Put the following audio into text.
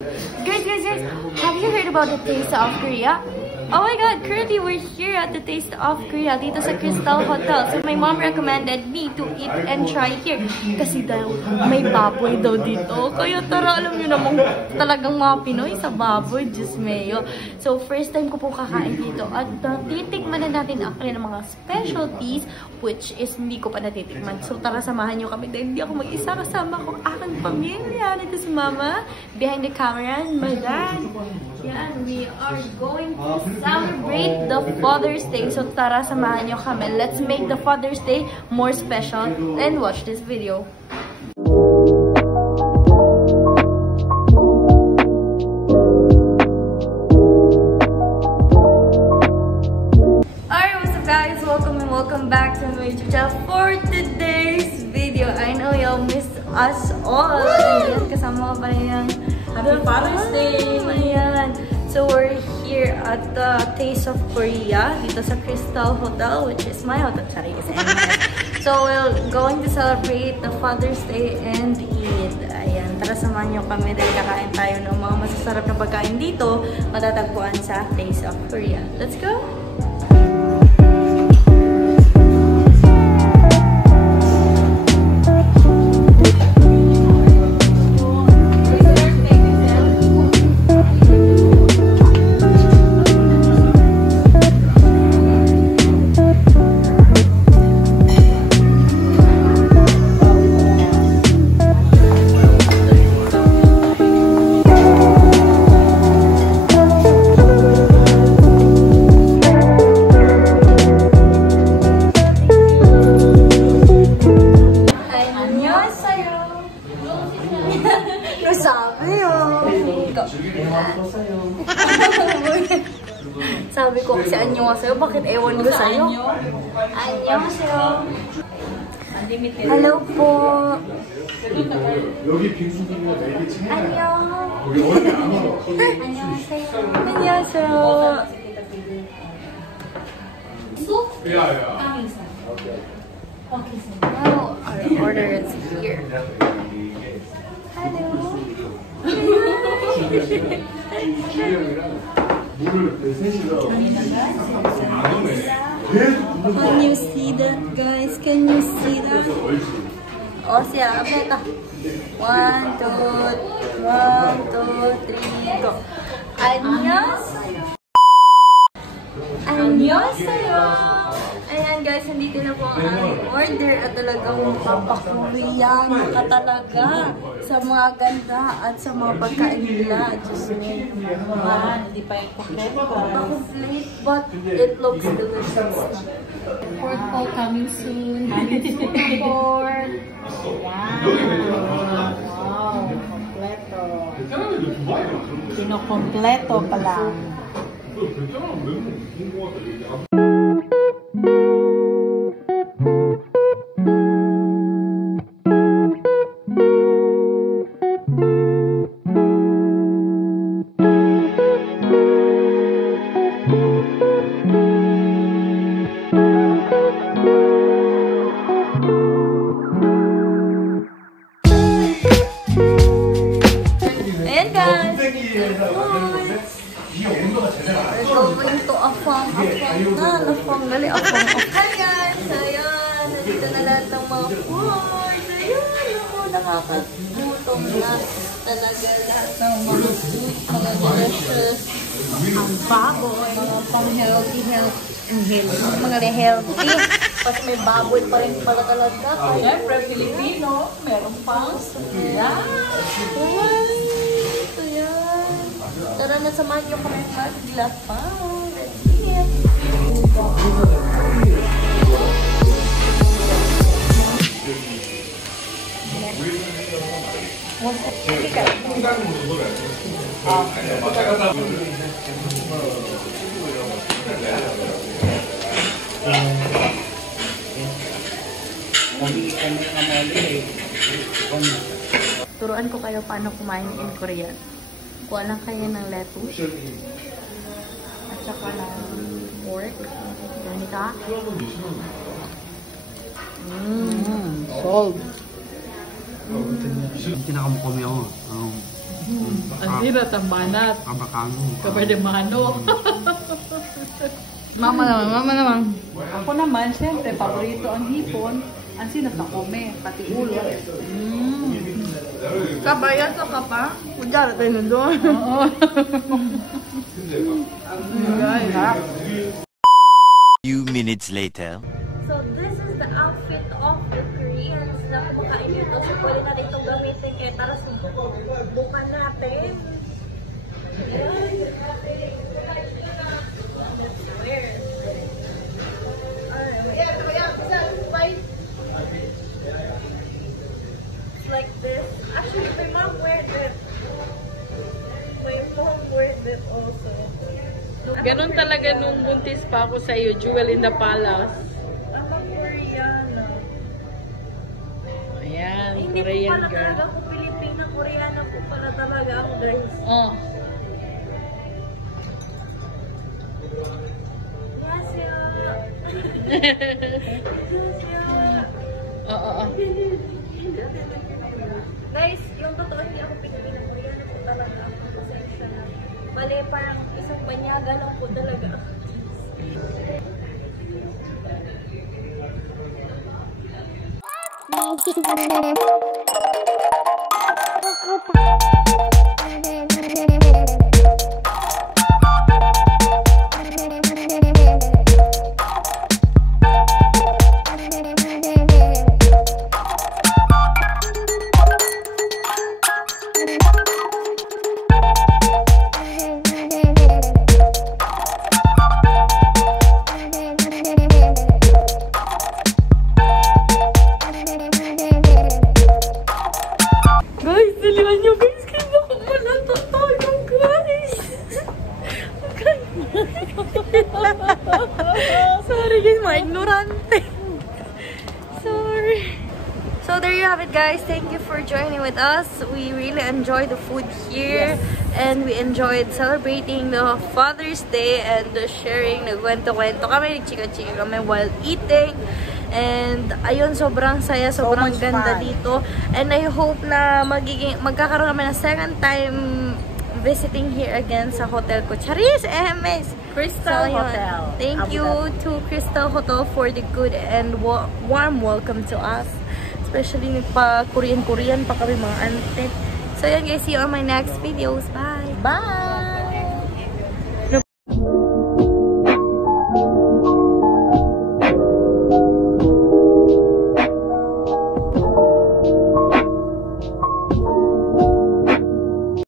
Guys, have you heard about the Taste of Korea? Oh my god, currently we're here at the Taste of Korea dito sa Crystal Hotel. So my mom recommended me to eat and try here. Kasi daw may baboy daw dito. Kaya tara, alam nyo namang talagang mga Pinoy sa baboy, Diyos mayo. So first time ko po kakain dito. At titikman na natin actually ng mga specialties which is hindi ko pa natitikman. So tara, samahan nyo kami dahil hindi ako mag-isa, kasama ko aking pamilya. Nito si Mama behind the camera and my dad. Yan, we are going to celebrate the Father's Day. So tara, samahan nyo kami. Let's make the Father's Day more special and watch this video. Alright, what's up guys? Welcome back to my YouTube channel for today's video. I know y'all missed us all. And kasama ko pa rin yung Happy Father's Day! Ayan. So we're here at the Taste of Korea dito sa Crystal Hotel, which is my hotel. Sorry, kasi so we're going to celebrate the Father's Day and eat. Ayan, tara samahan nyo kami dahil kakain tayo ng mga masasarap na pagkain dito matatagpuan sa Taste of Korea. Let's go! Sabi ko kasi anyo nga sa'yo, bakit ewan ko sa'yo? Anyo sa'yo. Hello po. Anyo. Anyo sa'yo. Now our order is here. Hello. Can you see that, guys? Can you see that? Oh, siya. Beta. 1, 2, 3, go. Annyeonghaseyo. Annyeonghaseyo. Ayan guys, nandito na po ang aming order at talagang papakuliyan ka talaga sa mga ganda at sa mga pagkain nila. Diyos me. Hindi pa yung complete. Complete, but it looks delicious na. Pork po coming soon. Pork. Wow, kompleto. Kinokompleto pa lang. Ayan guys! We're going to afang gali. Hi guys! Ayan, nandito na lahat ng mga food. Ayan, ako, nakakagutom na talaga lahat ng mga food, mga delicious. Ang baboy, mga pang-healthy, mga healthy. Tapos may baboy pa rin pala talaga. Siyempre, Filipino, meron pang Ayan. Tara na, samahan nyo kami mag-glass pa. Let's eat! Turuan ko kayo paano kumain in Korea. Kuha lang kayo ng lettuce at saka ng pork. Ganito. Solve. Kinakamukha mo ako. Ang hirap ang manat. Kapag de mano. Mama naman. Ako naman, syempre, paborito ang hipon. Ang sinatakome, pati ulo. Kabayan sa kapa. Kudyara tayo nun doon. Oo. Few minutes later. So this is the outfit of the Koreans na kumakain dito. So pwede natin itong gamitin kaya tara subukan natin. Like this. Actually, my mom wear it. My mom wear it also. Ganon talaga nung buntis pa ako sa iyo, Jewel in the Palace. I'm a Koreana. Ayan, Hindi po Korean pala girl. talaga ako Pilipina, Koreana po pala talaga ako, guys. Oh. Gracia. Oo. Guys, yung totoo hindi ako Pilipina, Koreana po talaga ako. Pasensya na. Bale, parang isang banyaga lang po talaga ako. Guys, dalihan nyo guys. Kaya baka malata tayo guys. Sorry guys, mga ignorante. Sorry. So there you have it guys. Thank you for joining with us. We really enjoyed the food here. Yes. And we enjoyed celebrating the Father's Day and sharing. Nagkwento-kwento kami, nagchika-chika kami while eating. And ayun, sobrang saya, sobrang ganda dito. And I hope na magkakaroon naman ng second time visiting here again sa hotel ko. Charis! MS! Crystal Hotel. Thank you to Crystal Hotel for the good and warm welcome to us. Especially nagpa-Korean pa kami mga ante. So yun guys, see you on my next videos. Bye! Bye!